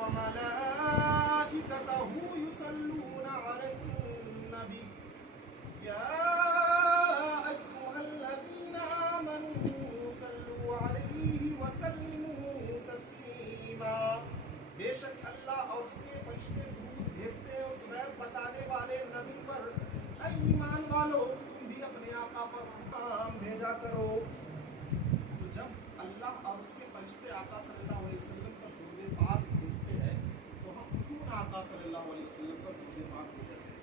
وملائكته يصلون على النبي يا أيها الذين آمنوا صلوا عليه وسلموا تسليما. بے شک اللہ اور اس کے فرشتے درود بھیجتے ہیں اس غیب بتانے والے نبی پر. اے ایمان والو تم بھی اپنے آقا پر پیغام بھیجا کرو. تو جب اللہ اور اس کے فرشتے آقا صلی اللہ علیہ وسلم پر درود پاک بھیجتے ہیں تو ہم کیوں نہ آقا صلی اللہ علیہ وسلم پر درود پاک بھیجتے ہیں؟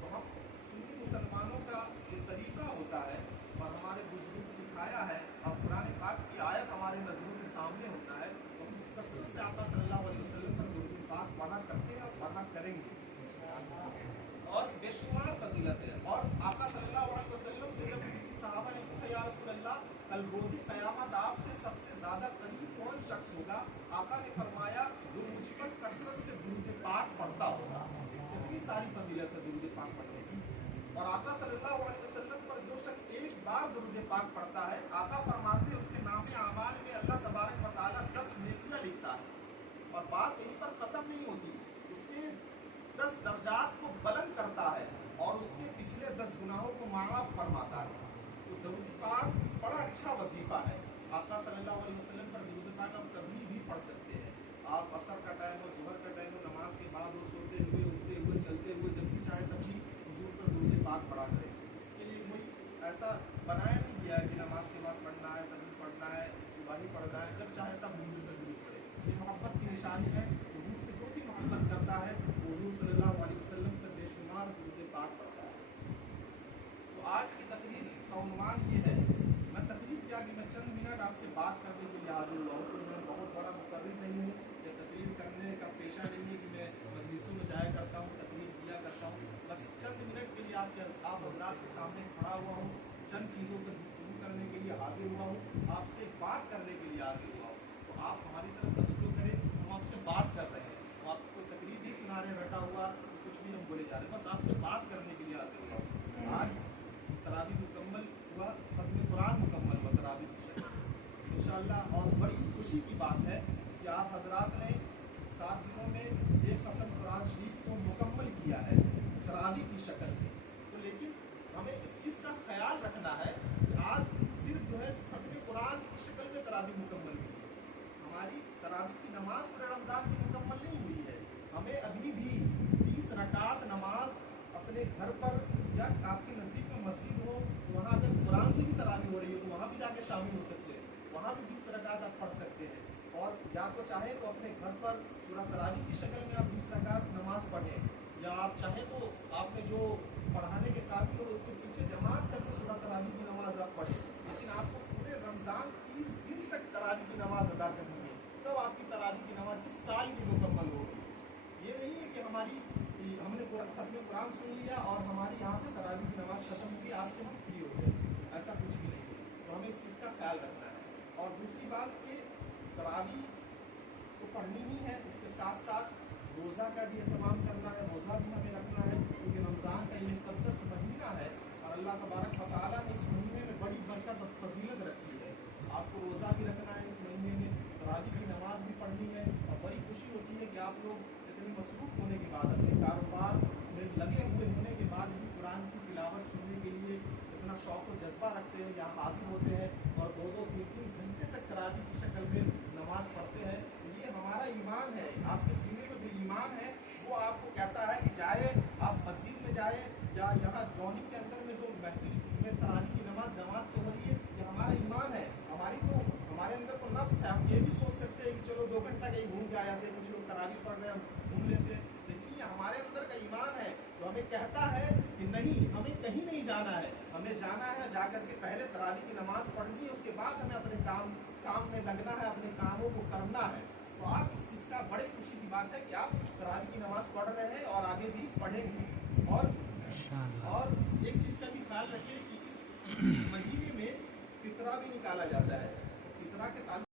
تو ہم سنی مسلمانوں کا یہ طریقہ ہوتا ہے اور ہمارے بزرگ سکھایا ہے اور قرآن پاک کی آیت ہمارے نظروں کے سامنے ہوتا ہے تو ہم کثرت سے آقا صلی اللہ علیہ وسلم پر درود پاک پڑھا کرتے ہیں اور پڑھا کریں گے. اور بے شمار فضیلت ہے. اور آقا صلی اللہ علیہ وسلم سے جب کسی صحابہ نے پوچھا یا رسول اللہ کل روز قیامت آپ سے سب سے زیادہ قریب کون شخص ہوگا؟ آقا نے فرمایا جو مجھ پر کثرت سے درود پاک پڑھتا ہوگا. اتنی ساری فضیلت ہے درود پاک پڑھنے کی. اور آقا صلی اللہ علیہ وسلم پر جو شخص ایک بار درود پاک پڑھتا ہے آقا فرماتے ہیں اس کے نام اعمال میں اللہ تبارک و تعالیٰ 10 نیکیاں لکھتا ہے. اور بات یہیں پر ختم نہیں ہوتی, اس کے 10 درجات کو بلند کرتا ہے اور اس کے پچھلے 10 گناہوں کو معاف فرماتا ہے. تو درود پاک بڑا اچھا وظیفہ ہے. آقا صلی اللہ علیہ وسلم پر درود پاک آپ کبھی بھی پڑھ سکتے ہیں. آپ عصر کا ٹائم ہو, ظہر کا ٹائم ہو, نماز کے بعد ہو, سوتے ہوئے, اٹھتے ہوئے, چلتے ہوئے, جب بھی چاہے تب بھی حضور پر درود پاک پڑھا کریں. اس کے لیے کوئی ایسا بنایا نہیں گیا ہے کہ نماز کے بعد پڑھنا ہے, تبھی پڑھنا ہے, صبح ہی پڑھنا ہے, جب چاہے تب حضور پر درود پڑھے. یہ محبت کی نشانی ہے. حضور سے جو بھی محبت کرتا ہے حضور صلی اللہ علیہ وسلم پر بے شمار درود پاک پڑھتا ہے. تو آج کی تقریر کا عنوان یہ ہے, میں تقریر کیا کہ میں چند منٹ آپ سے بات کرنے کے لیے حاضر ہوا ہوں. تو میں بہت بڑا مقرر نہیں ہوں, یہ تقریر کرنے کا پیشہ نہیں ہے کہ میں مجلسوں میں جایا کرتا ہوں, تقریر کیا کرتا ہوں. بس چند منٹ کے لیے آپ حضرات کے سامنے کھڑا ہوا ہوں, چند چیزوں پر گفتگو کرنے کے لیے حاضر ہوا ہوں, آپ سے بات کرنے کے لیے حاضر ہوا ہوں. تو آپ ہماری طرف توجہ کریں, ہم آپ سے بات کر رہے ہیں. آپ کو تقریر بھی سنا رہے بیٹھا ہوا, کچھ بھی ہم بولے جا رہے ہیں, بس آپ سے بات کرنے کے لیے حاضر ہوا ہوں. آج تراویح مکمل ہوا, ختم قرآن مکمل ہوا تراویح کی شکل انشاءاللہ. اور بڑی خوشی کی بات ہے کہ آپ حضرات نے 7 دنوں میں یہ ختم قرآن شریف کو مکمل کیا ہے تراویح کی شکل میں. تو لیکن ہمیں اس چیز کا خیال رکھنا ہے کہ آج صرف جو ہے ختم قرآن کی شکل میں تراویح مکمل ہوئی ہے. ہماری تراویح کی نماز پورے رمضان کی مکمل نہیں ہوئی ہے. ہمیں ابھی بھی 20 رکعت نماز اپنے گھر پر یا آپ کے نزدیک میں مسجد ہو وہاں اگر قرآن سے بھی تراویح ہو رہی ہو تو وہاں بھی جا کے شامل ہو سکتے ہیں, وہاں بھی 20 رکعت آپ پڑھ سکتے ہیں. اور یا تو چاہیں تو اپنے گھر پر سورہ تراویح کی شکل میں آپ 20 رکعت نماز پڑھیں, یا آپ چاہیں تو آپ نے جو پڑھانے کے قابل ہو اس کے پیچھے جماعت کر کے سورہ تراویح کی نماز آپ پڑھیں. لیکن آپ کو پورے رمضان 30 دن تک تراویح کی نماز ادا کرنی ہے, تب آپ کی تراویح کی نماز اس سال کی مکمل ہوگی. یہ نہیں ہے کہ ہم نے ختم قرآن سن لیا اور ہماری یہاں سے تراویح کی نماز ختم ہوگی, آج سے ہم فری ہو گئے. ایسا کچھ بھی نہیں ہے. تو ہمیں اس چیز کا خیال رکھنا ہے. اور دوسری بات کہ تراویح تو پڑھنی ہی ہے, اس کے ساتھ ساتھ روزہ کا بھی اہتمام کرنا ہے, روزہ بھی ہمیں رکھنا ہے, کیونکہ رمضان کا یہ مقدس مہینہ ہے اور اللہ تبارک و تعالیٰ نے اس مہینے میں بڑی برکت اور فضیلت رکھی ہے. آپ کو روزہ بھی رکھنا ہے اس مہینے میں, تراویح کی نماز بھی پڑھنی ہے. اور بڑی خوشی ہوتی ہے کہ آپ لوگ اتنی مصروف ہونے کے بعد, اپنے کاروبار میں لگے ہوئے ہونے کے بعد بھی قرآن کی تلاوت سننے کے لیے اتنا شوق و جذبہ رکھتے ہیں, یہاں حاضر ہوتے ہیں اور 2-2, 3-3 گھنٹے تک تراویح کی شکل میں نماز پڑھتے ہیں. یہ ہمارا ایمان ہے. آپ کے سینے میں جو ایمان ہے وہ آپ کو کہتا ہے کہ جائے آپ مسجد میں جائیں یا یہاں جونی کے اندر میں جو محفل میں تراویح کی نماز جماعت سے ہو رہی ہے, یہ ہمارا ایمان ہے. ہمارے اندر کو نفس ہے, ہم یہ بھی سوچ سکتے ہیں کہ چلو 2 گھنٹہ کہیں گھوم کے آیا تھے, کچھ لوگ تراویح پڑھ رہے ہیں, ہم گھوم لیتے ہیں. لیکن یہ ہمارے اندر کا ایمان ہے جو ہمیں کہتا ہے کہ نہیں, ہمیں کہیں نہیں جانا ہے, ہمیں جانا ہے جا کر کے پہلے تراویح کی نماز پڑھنی ہے, اس کے بعد ہمیں اپنے کام میں لگنا ہے, اپنے کاموں کو کرنا ہے. تو آپ اس چیز کا بڑی خوشی کی بات ہے کہ آپ تراویح کی نماز پڑھ رہے ہیں اور آگے بھی پڑھیں گے. اور ایک چیز کا بھی خیال رکھیں کہ اس مہینے میں فطرہ بھی نکالا جاتا ہے. فطرہ کے تعلق